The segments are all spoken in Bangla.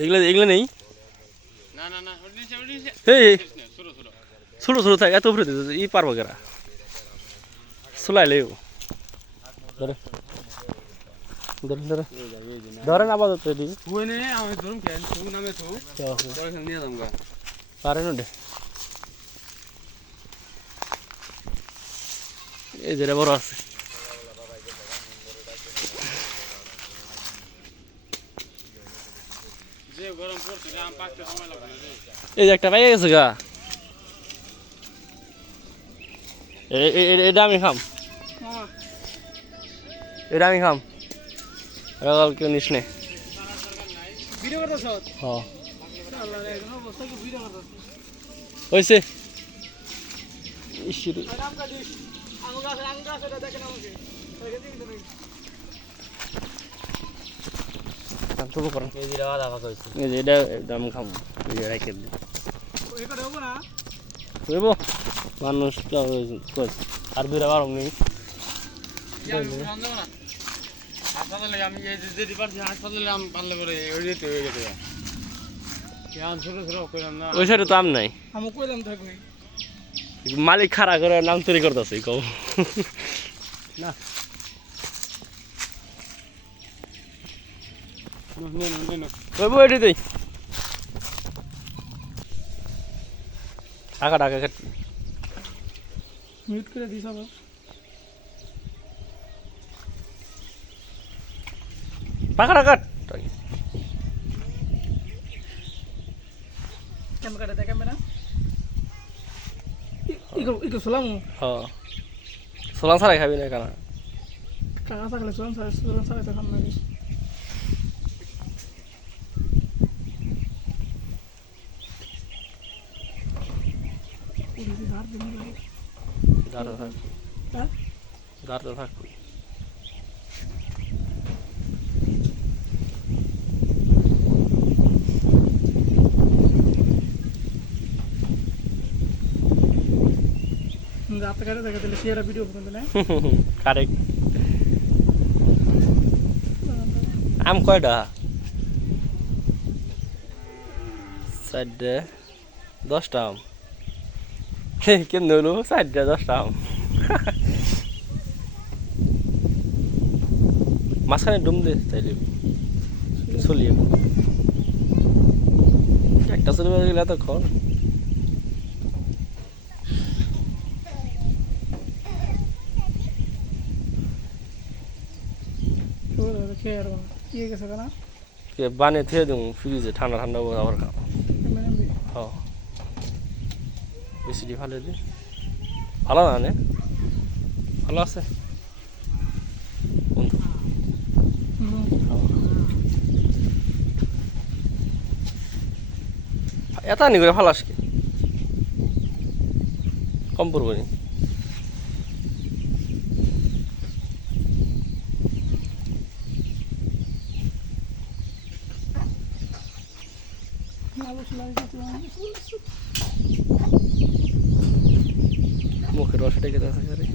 এগুলো এগুলো নেই না না না এই ছোট ছোট ছোট ছোট থাকে এত উপরে ই পারবো কেরা চলাইলেও ধরে ধরে ধরে ধরেন আপাতত এদিকে ওই নে আমি ধরুন কেন তুই নামে তো পরে নিয়ে যাম গা পারেন ওটা এই যেটা বড় আছে যে গরম পড়ছে আম পাকতে সময় লাগবে না রে এই যে একটা পাইয়া গেছে গা এটা আমি খাম এটা আমি খাম এটা কেউ নিস নে ভিডিও করতেছ হ্যাঁ আল্লাহ রে কোন অবস্থা কি ভিডিও করতেছ হইছে ইসির নাম কা দিস আঙ্গুল গাছ এটা দেখেন আমাকে শুরু করেন এই যে আদা ভাগ হইছে এই যে এটা আমি খাম এই যে রাইখে দিই এটা দেব না হইব মানুষ আর বিরা বার নেই হাসপাতালে আমি এই যে ডিপার্টমেন্ট হাসপাতালে আমি পারলে করে ওই যেতে হয়ে গেছে কেমন ছোট ছোট কইলাম না ওই সাইডে তো আম নাই আমি কইলাম থাকবি মালিক খাড়া করে নাম তৈরি করতেছে কও না নো হইব এটি দেই টাকা টাকা মিউট করে দিছ আবার টাকা টাকা ক্যামেরা দেখ ক্যামেরা ইকো সালাম হ্যাঁ সোলাং ছাড়াই খাবি না কেন টাকা থাকলে সালাম সালাম তো খাম না দাঁড়া থাক দাঁড়া থাক রাতে কাটে দেখা দিলে সিয়ারা ভিডিও করতে না কারেক্ট আম কয়টা চারটে 10টা আম কেমন হলো 4টে 10টা আম মাঝখানে ডুম দে তাইলে চলিয়ে একটা চলে গেলে তো খন খেয়ে আর ইয়ে গেছে না বানিয়ে থেকে দিন ফ্রিজে ঠান্ডা ঠান্ডা আবার খাও হ্যাঁ বেশি ভালো দি ভালো না নে ভালো আছে বন্ধু এটা নি করে ভালো আসকে কম পড়বো নি মুখের রসটা কেটে আছে রে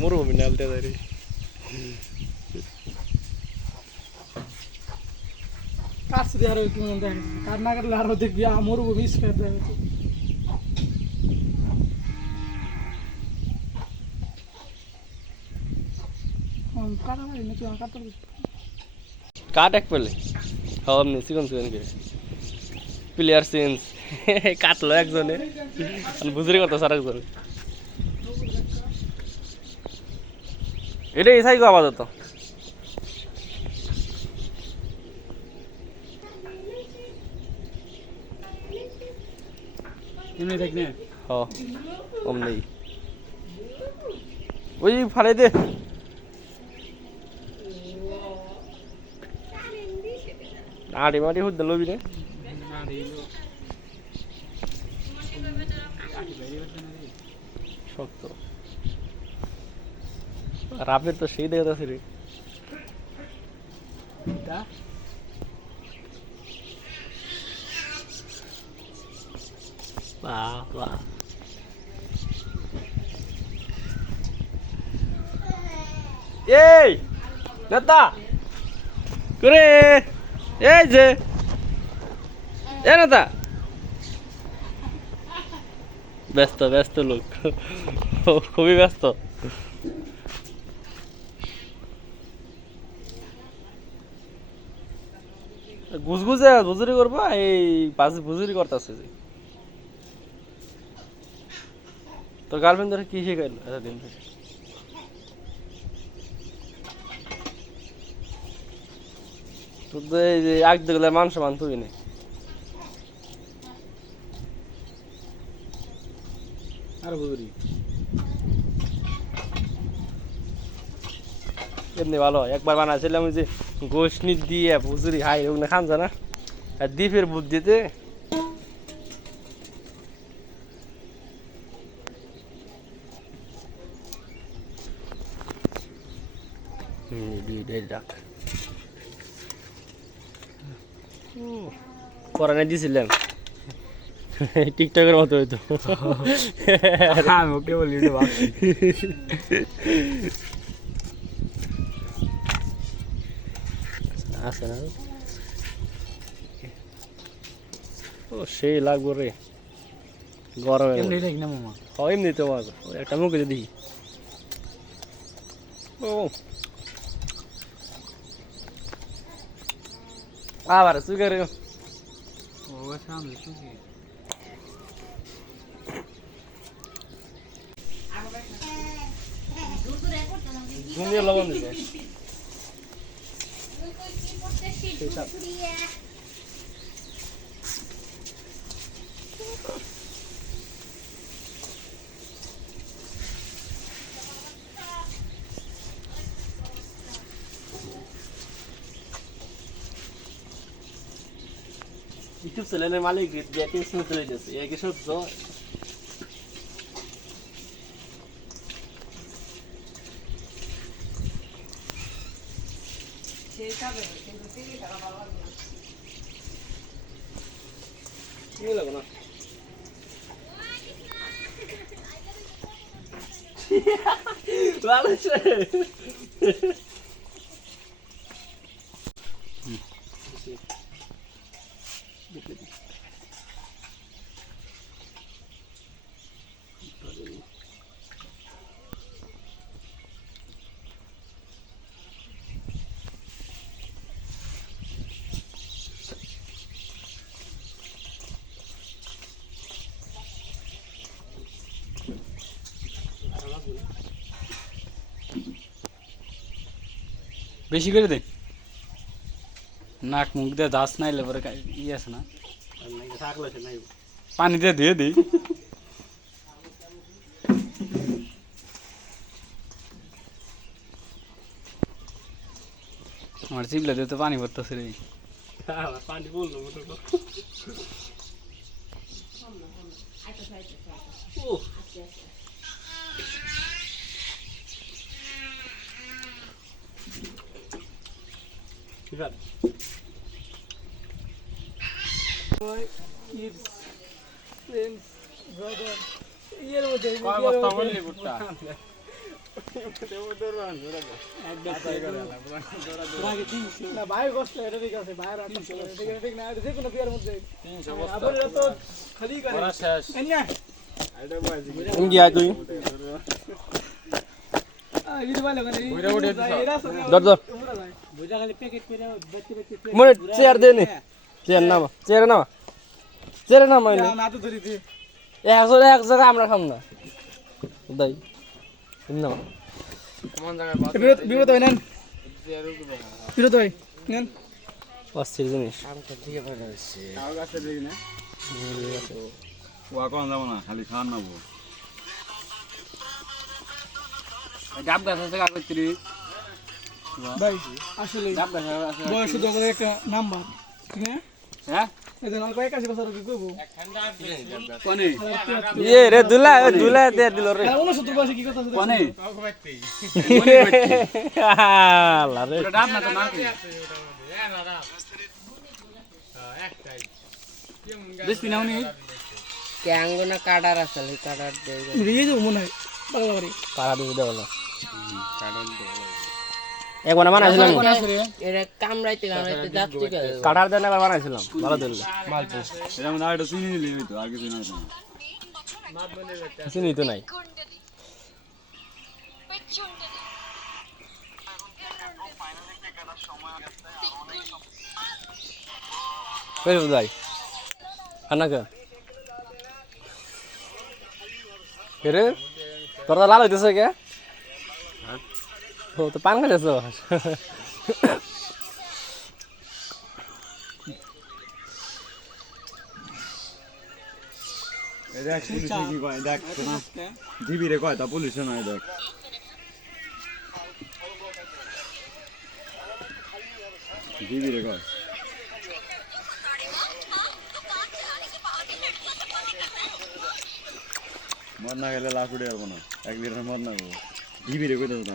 মরুভূমি নালতে দাঁড়ি কাজ দেওয়ার কি মন দেখে কাজ না করলে আরো দেখবি মরুভূমি স্কেপ দেবে কাট এক পেলে হ্যাঁ এমনি চিকন চিকন করে প্লেয়ার চেঞ্জ কাটলো একজনে বুঝরি করতো স্যার একজনে এটাই সাইকো আপাতত এমনি দেখ না হ্যাঁ অমনি ওই ফাড়াই দে আড়ি মাটি হুদ লবি রে শক্ত রাপের তো সেই দেখা রে বাহ বাহ এই নেতা করে এই যে এ নেতা ব্যস্ত ব্যস্ত লোক খুবই ব্যস্ত গুজগুজে বুজুরি করবো এই পাশে বুজুরি করতেছে যে তোর গার্লফ্রেন্ড ধরে কি শিখাইলো এতদিন থেকে তোর তো এই যে আগ দেখলে মান সমান তুই নেই আর বুঝলি এমনি ভালো হয় একবার বানাইছিলাম ওই যে গোশনি দিয়ে বুজুরি হাই ওগুলো খান জানা আর দ্বীপের বুদ্ধিতে ডাক পরানে দিয়েছিলাম টিকটকের মতো হইতো আমি ওকে বলি আছে না ও সেই লাগবো রে গরমে এমনি দেখি না মামা হয় এমনি তো মজা একটা মুখে যদি ও আবার সুগার ও সামনে তুই ঘুমিয়ে লবণ দিবে ইউটিউব চ্যানেলের মালিক ব্যাটিং শুনতে হইতেছে এ কি সত্য কি লাগো না ভালো আছে বেশি করে দে নাক মুখ দিয়ে দাস নাইলে পরে ই আছে না থাকলে সে নাই পানি দিয়ে ধুয়ে দিই আমার চিপলে দিয়ে তো পানি পড়তেছে রে পানি বললো মোটর ঠিক আছে কয় বস্তা বললি বুটটা কি আয় তুই ধর ধর মনে চেয়ার দে নি চেয়ার নামা চেয়ারে নামা চেয়ারে নামা এক জায়গায় আমরা খাম না দাই নামা বিরত হয় নেন বিরত হয় নেন অস্থির জিনিস ডাব গাছ আছে কাগজ ভাই আসলে ডাব গাছ আছে বয়স দরকার একটা নাম্বার ঠিক আছে হ্যাঁ এদের অল্প 81 বছর কি করব কোনে ইয়ে রে দুলা দুলা দে দিল রে 69 বয়সে কি কথা আছে কোনে আল্লাহ রে ডাব না তো নাকি বেশ পিনাউনি ক্যাঙ্গো না কাটার আসলে কাটার দেয় দিয়ে দেবো মনে হয় পাগলা বাড়ি কারা দিতে দেবো না একবার বানাইছিলাম এটা কামড়াইতে কামড়াইতে যাচ্ছে কাটার দেন একবার বানাইছিলাম ভালো দিল এরকম আর একটু চিনি দিলে হইতো আর কিছু না চিনি তো নাই কই যাই আনাকে রে তোরা লাল হইতেছে কে ও তো পান খাইতেছ দেখ পুলিশ কি কয় দেখ না দিবি রে কয় তা পুলিশ নয় দেখ দিবি রে কয় মদ না গেলে লাখ উঠে যাবো না 1 লিটার মদ না দিবি রে কই দেবো না